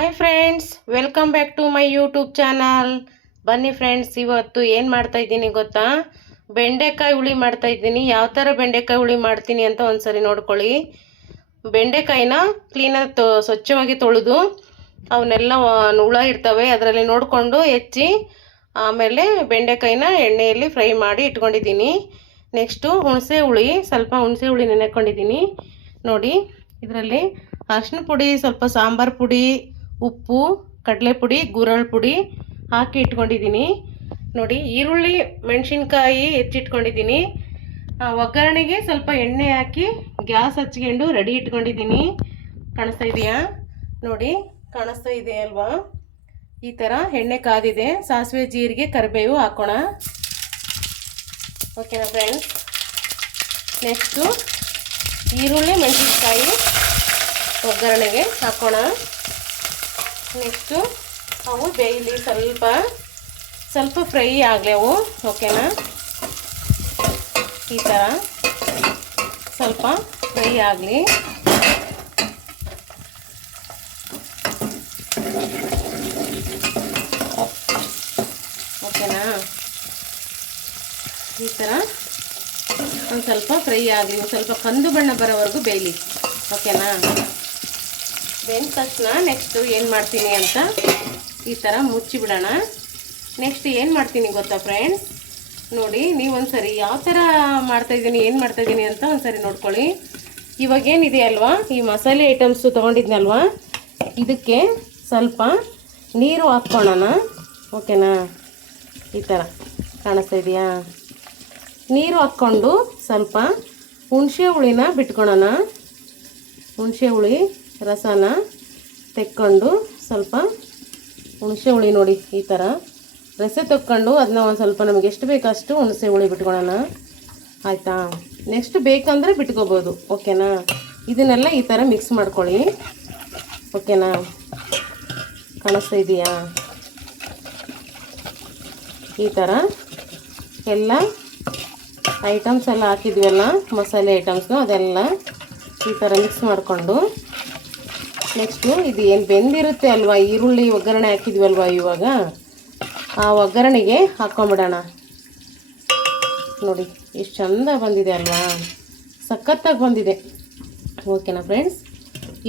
Hi friends, welcome back to my YouTube channel. ಬನ್ನಿ friends, ಇವತ್ತು ಏನು ಮಾಡ್ತಾ ಇದ್ದೀನಿ ಗೊತ್ತಾ? ಬೆಂಡೆಕಾಯಿ ಹುಳಿ ಮಾಡ್ತಾ ಇದ್ದೀನಿ. ಯಾವ ಥರ ಬೆಂಡೆಕಾಯಿ ಹುಳಿ ಮಾಡ್ತೀನಿ ಅಂತ ಒಂದ್ಸರಿ ನೋಡ್ಕೊಳ್ಳಿ. ಬೆಂಡೆಕಾಯಿನ ಕ್ಲೀನಾಗಿ ಸ್ವಚ್ಛವಾಗಿ ತೊಳೆದು ಅವನ್ನೆಲ್ಲ ಹುಳ ಇರ್ತವೆ ಅದರಲ್ಲಿ ನೋಡಿಕೊಂಡು ಹೆಚ್ಚಿ ಆಮೇಲೆ ಬೆಂಡೆಕಾಯಿನ ಎಣ್ಣೆಯಲ್ಲಿ ಫ್ರೈ ಮಾಡಿ ಇಟ್ಕೊಂಡಿದ್ದೀನಿ. ನೆಕ್ಸ್ಟು ಸ್ವಲ್ಪ ಹುಣಸೆ ಹುಳಿ ನೆನೆಕೊಂಡಿದ್ದೀನಿ. ನೋಡಿ, ಇದರಲ್ಲಿ ಅರಿಶಿನ ಪುಡಿ, ಸ್ವಲ್ಪ ಸಾಂಬಾರು ಪುಡಿ, ಉಪ್ಪು, ಕಡಲೆ ಪುಡಿ, ಗುರಳ್ ಪುಡಿ ಹಾಕಿ ಇಟ್ಕೊಂಡಿದ್ದೀನಿ. ನೋಡಿ, ಈರುಳ್ಳಿ, ಮೆಣಸಿನ್ಕಾಯಿ ಹೆಚ್ಚಿಟ್ಕೊಂಡಿದ್ದೀನಿ. ಒಗ್ಗರಣೆಗೆ ಸ್ವಲ್ಪ ಎಣ್ಣೆ ಹಾಕಿ ಗ್ಯಾಸ್ ಹಚ್ಕೊಂಡು ರೆಡಿ ಇಟ್ಕೊಂಡಿದ್ದೀನಿ. ಕಾಣಿಸ್ತಾ ಇದೆಯಾ? ನೋಡಿ, ಕಾಣಿಸ್ತಾ ಇದೆ ಅಲ್ವಾ? ಈ ಥರ ಎಣ್ಣೆ ಕಾದಿದೆ. ಸಾಸಿವೆ, ಜೀರಿಗೆ, ಕರಿಬೇವು ಹಾಕೋಣ. ಓಕೆನಾ ಫ್ರೆಂಡ್ಸ್? ನೆಕ್ಸ್ಟು ಈರುಳ್ಳಿ, ಮೆಣಸಿನ್ಕಾಯಿ ಒಗ್ಗರಣೆಗೆ ಹಾಕೋಣ. ನೆಕ್ಸ್ಟು ಅವು ಬೇಯಲಿ, ಸ್ವಲ್ಪ ಫ್ರೈ ಆಗಲಿ ಅವು. ಓಕೆನಾ? ಈ ಥರ ಸ್ವಲ್ಪ ಫ್ರೈ ಆಗಲಿ. ಓಕೆನಾ? ಈ ಥರ ಒಂದು ಸ್ವಲ್ಪ ಫ್ರೈ ಆಗಲಿ, ಸ್ವಲ್ಪ ಕಂದು ಬಣ್ಣ ಬರೋವರೆಗೂ ಬೇಯಲಿ. ಓಕೆನಾ? ಬೆಂದ ತಕ್ಷಣ ನೆಕ್ಸ್ಟು ಏನು ಮಾಡ್ತೀನಿ ಅಂತ ಈ ಥರ ಮುಚ್ಚಿಬಿಡೋಣ. ನೆಕ್ಸ್ಟ್ ಏನು ಮಾಡ್ತೀನಿ ಗೊತ್ತಾ ಫ್ರೆಂಡ್ಸ್? ನೋಡಿ, ನೀವು ಒಂದ್ಸರಿ ಯಾವ ಥರ ಮಾಡ್ತಾಯಿದ್ದೀನಿ, ಏನು ಮಾಡ್ತಾಯಿದ್ದೀನಿ ಅಂತ ಒಂದ್ಸರಿ ನೋಡ್ಕೊಳ್ಳಿ. ಇವಾಗೇನಿದೆ ಅಲ್ವಾ, ಈ ಮಸಾಲೆ ಐಟಮ್ಸು ತೊಗೊಂಡಿದ್ನಲ್ವಾ, ಇದಕ್ಕೆ ಸ್ವಲ್ಪ ನೀರು ಹಾಕ್ಕೊಳ್ಳೋಣ. ಓಕೆನಾ? ಈ ಥರ ಕಾಣಿಸ್ತಾ ಇದೆಯಾ? ನೀರು ಹಾಕ್ಕೊಂಡು ಸ್ವಲ್ಪ ಹುಣಸೆ ಹುಳಿನ ಬಿಟ್ಕೊಳ್ಳೋಣ. ಹುಣಸೆ ಹುಳಿ ರಸನ ತೆಕ್ಕೊಂಡು, ಸ್ವಲ್ಪ ಹುಣಸೆ ಹುಳಿ ನೋಡಿ ಈ ಥರ ರಸ ತೆಕ್ಕೊಂಡು ಅದನ್ನ ಒಂದು ಸ್ವಲ್ಪ ನಮಗೆ ಎಷ್ಟು ಬೇಕಷ್ಟು ಹುಣಸೆ ಹುಳಿ ಬಿಟ್ಕೊಳ್ಳೋಣ. ಆಯಿತಾ? ನೆಕ್ಸ್ಟ್ ಬೇಕಂದರೆ ಬಿಟ್ಕೋಬೋದು. ಓಕೆನಾ? ಇದನ್ನೆಲ್ಲ ಈ ಥರ ಮಿಕ್ಸ್ ಮಾಡ್ಕೊಳ್ಳಿ. ಓಕೆನಾ? ಕಾಣಿಸ್ತಾ ಇದೆಯಾ? ಈ ಥರ ಎಲ್ಲ ಐಟಮ್ಸ್ ಎಲ್ಲ ಹಾಕಿದ್ವಲ್ಲ, ಮಸಾಲೆ ಐಟಮ್ಸು, ಅದೆಲ್ಲ ಈ ಥರ ಮಿಕ್ಸ್ ಮಾಡಿಕೊಂಡು ನೆಕ್ಸ್ಟು ಇದು ಏನು ಬೆಂದಿರುತ್ತೆ ಅಲ್ವಾ, ಈರುಳ್ಳಿ ಒಗ್ಗರಣೆ ಹಾಕಿದ್ವಲ್ವ, ಇವಾಗ ಆ ಒಗ್ಗರಣೆಗೆ ಹಾಕ್ಕೊಂಬಿಡೋಣ. ನೋಡಿ, ಎಷ್ಟು ಚಂದ ಬಂದಿದೆ ಅಲ್ವಾ, ಸಖತ್ತಾಗಿ ಬಂದಿದೆ. ಓಕೆನಾ ಫ್ರೆಂಡ್ಸ್?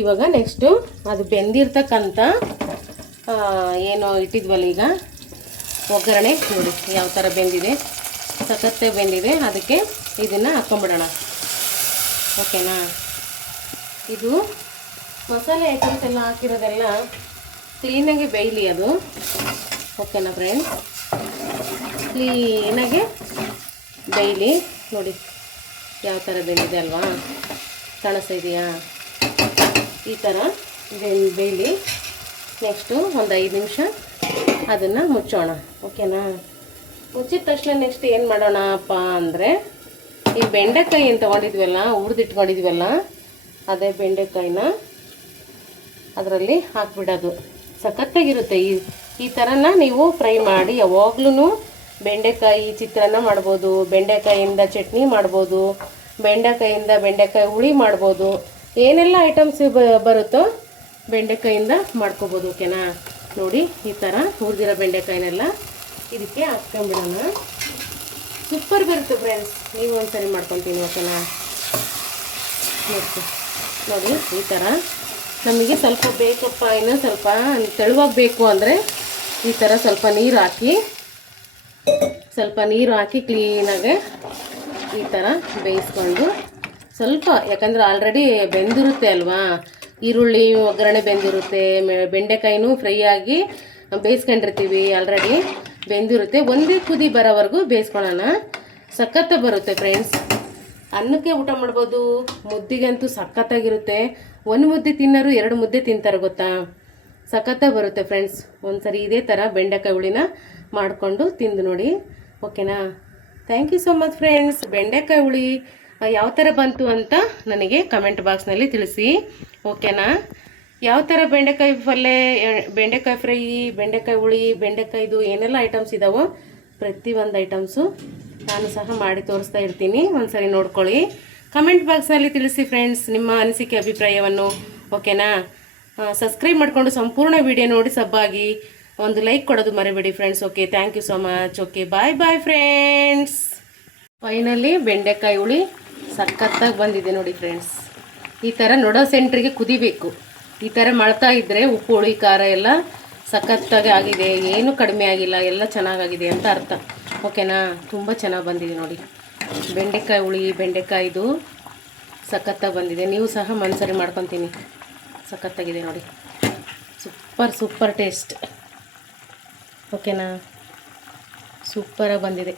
ಇವಾಗ ನೆಕ್ಸ್ಟು ಅದು ಬೆಂದಿರ್ತಕ್ಕಂಥ ಏನು ಇಟ್ಟಿದ್ವಲ್ಲ ಈಗ ಒಗ್ಗರಣೆ, ನೋಡಿ ಯಾವ ಥರ ಬೆಂದಿದೆ, ಸಖತ್ತಾಗಿ ಬೆಂದಿದೆ. ಅದಕ್ಕೆ ಇದನ್ನು ಹಾಕ್ಕೊಂಬಿಡೋಣ. ಓಕೆನಾ? ಇದು ಮಸಾಲೆ ಐಟಮ್ಸ್ ಎಲ್ಲ ಹಾಕಿರೋದೆಲ್ಲ ಕ್ಲೀನಾಗಿ ಬೇಯಲಿ ಅದು. ಓಕೆನಾ ಫ್ರೆಂಡ್ಸ್? ಕ್ಲೀನಾಗಿ ಬೇಯಲಿ. ನೋಡಿ ಯಾವ ಥರ ಬೆಂದಿದೆ ಅಲ್ವಾ, ಕಾಣಿಸ್ತಾ ಇದೆಯಾ? ಈ ಥರ ಬೇಯಲಿ. ನೆಕ್ಸ್ಟು ಒಂದು 5 ನಿಮಿಷ ಅದನ್ನು ಮುಚ್ಚೋಣ. ಓಕೆನಾ? ಮುಚ್ಚಿದ ತಕ್ಷಣ ನೆಕ್ಸ್ಟ್ ಏನು ಮಾಡೋಣಪ್ಪ ಅಂದರೆ, ಈ ಬೆಂಡೆಕಾಯಿ ಏನು ತೊಗೊಂಡಿದ್ವಲ್ಲ, ಹುರಿದಿಟ್ಕೊಂಡಿದ್ವಲ್ಲ, ಅದೇ ಬೆಂಡೆಕಾಯಿನ ಅದರಲ್ಲಿ ಹಾಕ್ಬಿಡೋದು. ಸಖತ್ತಾಗಿರುತ್ತೆ. ಈ ಥರನ ನೀವು ಫ್ರೈ ಮಾಡಿ ಯಾವಾಗ್ಲೂ ಬೆಂಡೆಕಾಯಿ ಚಿತ್ರಾನ್ನ ಮಾಡ್ಬೋದು, ಬೆಂಡೆಕಾಯಿಂದ ಚಟ್ನಿ ಮಾಡ್ಬೋದು, ಬೆಂಡೆಕಾಯಿ ಹುಳಿ ಮಾಡ್ಬೋದು. ಏನೆಲ್ಲ ಐಟಮ್ಸ್ ಬರುತ್ತೋ ಬೆಂಡೆಕಾಯಿಂದ ಮಾಡ್ಕೋಬೋದು. ಓಕೆನಾ? ನೋಡಿ, ಈ ಥರ ಹುರಿದಿರೋ ಬೆಂಡೆಕಾಯಿನೆಲ್ಲ ಇದಕ್ಕೆ ಹಾಕ್ಕೊಂಬಿಡೋಣ. ಸೂಪರ್ ಬರುತ್ತೆ ಫ್ರೆಂಡ್ಸ್, ನೀವು ಒಂದ್ಸರಿ ಮಾಡ್ಕೊತೀನಿ. ಓಕೆನಾ? ನೋಡಿ, ಈ ಥರ ನಮಗೆ ಸ್ವಲ್ಪ ಬೇಕಪ್ಪ, ಇನ್ನೂ ಸ್ವಲ್ಪ ತೆಳುವಾಗಿ ಬೇಕು ಅಂದರೆ ಈ ಥರ ಸ್ವಲ್ಪ ನೀರು ಹಾಕಿ ಕ್ಲೀನಾಗಿ ಈ ಥರ ಬೇಯಿಸ್ಕೊಂಡು ಸ್ವಲ್ಪ, ಯಾಕಂದರೆ ಆಲ್ರೆಡಿ ಬೆಂದಿರುತ್ತೆ ಅಲ್ವಾ, ಈರುಳ್ಳಿ ಒಗ್ಗರಣೆ ಬೆಂದಿರುತ್ತೆ, ಬೆಂಡೆಕಾಯಿನೂ ಫ್ರೈ ಆಗಿ ಬೇಯಿಸ್ಕೊಂಡಿರ್ತೀವಿ, ಆಲ್ರೆಡಿ ಬೆಂದಿರುತ್ತೆ. ಒಂದೇ ಕುದಿ ಬರೋವರೆಗೂ ಬೇಯಿಸ್ಕೊಳ್ಳೋಣ. ಸಖತ್ತ ಬರುತ್ತೆ ಫ್ರೆಂಡ್ಸ್. ಅನ್ನಕ್ಕೆ ಊಟ ಮಾಡ್ಬೋದು, ಮುದ್ದಿಗಂತೂ ಸಖತ್ತಾಗಿರುತ್ತೆ. ಒಂದು ಮುದ್ದೆ ತಿನ್ನೋರು 2 ಮುದ್ದೆ ತಿಂತಾರೆ ಗೊತ್ತಾ, ಸಖತ್ತಾಗಿ ಬರುತ್ತೆ ಫ್ರೆಂಡ್ಸ್. ಒಂದ್ಸರಿ ಇದೇ ಥರ ಬೆಂಡೆಕಾಯಿ ಹುಳಿನ ಮಾಡಿಕೊಂಡು ತಿಂದು ನೋಡಿ. ಓಕೆನಾ? Thank you so much friends. ಬೆಂಡೆಕಾಯಿ ಹುಳಿ ಯಾವ ಥರ ಬಂತು ಅಂತ ನನಗೆ ಕಮೆಂಟ್ ಬಾಕ್ಸ್ನಲ್ಲಿ ತಿಳಿಸಿ. ಓಕೆನಾ? ಯಾವ ಥರ ಬೆಂಡೆಕಾಯಿ ಪಲ್ಯ, ಬೆಂಡೆಕಾಯಿ ಫ್ರೈ, ಬೆಂಡೆಕಾಯಿ ಹುಳಿ, ಬೆಂಡೆಕಾಯ್ದು ಏನೆಲ್ಲ ಐಟಮ್ಸ್ ಇದ್ದಾವೋ ಪ್ರತಿಯೊಂದು ಐಟಮ್ಸು ನಾನು ಸಹ ಮಾಡಿ ತೋರಿಸ್ತಾ ಇರ್ತೀನಿ. ಒಂದ್ಸರಿ ನೋಡ್ಕೊಳ್ಳಿ. ಕಮೆಂಟ್ ಬಾಕ್ಸ್ನಲ್ಲಿ ತಿಳಿಸಿ ಫ್ರೆಂಡ್ಸ್ ನಿಮ್ಮ ಅನಿಸಿಕೆ, ಅಭಿಪ್ರಾಯವನ್ನು. ಓಕೆನಾ? ಸಬ್ಸ್ಕ್ರೈಬ್ ಮಾಡಿಕೊಂಡು ಸಂಪೂರ್ಣ ವಿಡಿಯೋ ನೋಡಿ ಸಬ್ಬಾಗಿ ಒಂದು ಲೈಕ್ ಕೊಡೋದು ಮರಿಬೇಡಿ friends. Okay, thank you so much. Okay, bye bye friends. Finally ಬೆಂಡೆಕಾಯಿ ಹುಳಿ ಸಖತ್ತಾಗಿ ಬಂದಿದೆ ನೋಡಿ ಫ್ರೆಂಡ್ಸ್. ಈ ಥರ ನೊಡೋ ಸೆಂಟ್ರಿಗೆ ಕುದಿಬೇಕು. ಈ ಥರ ಮಾಡ್ತಾ ಇದ್ದರೆ ಉಪ್ಪು ಹುಳಿ ಖಾರ ಎಲ್ಲ ಸಖತ್ತಾಗಿ ಆಗಿದೆ, ಏನೂ ಕಡಿಮೆ ಆಗಿಲ್ಲ, ಎಲ್ಲ ಚೆನ್ನಾಗಾಗಿದೆ ಅಂತ ಅರ್ಥ. ಓಕೆನಾ? ತುಂಬ ಚೆನ್ನಾಗಿ ಬಂದಿದೆ ನೋಡಿ. ಬೆಂಡೆಕಾಯಿ ಹುಳಿ ಬೆಂಡೆಕಾಯಿದು ಸಖತ್ತಾಗಿ ಬಂದಿದೆ. ನೀವು ಸಹ ಮನ್ಸರಿ ಮಾಡ್ಕೊತೀನಿ. ಸಖತ್ತಾಗಿದೆ ನೋಡಿ. Super taste. ಓಕೆನಾ? ಸೂಪರಾಗಿ ಬಂದಿದೆ.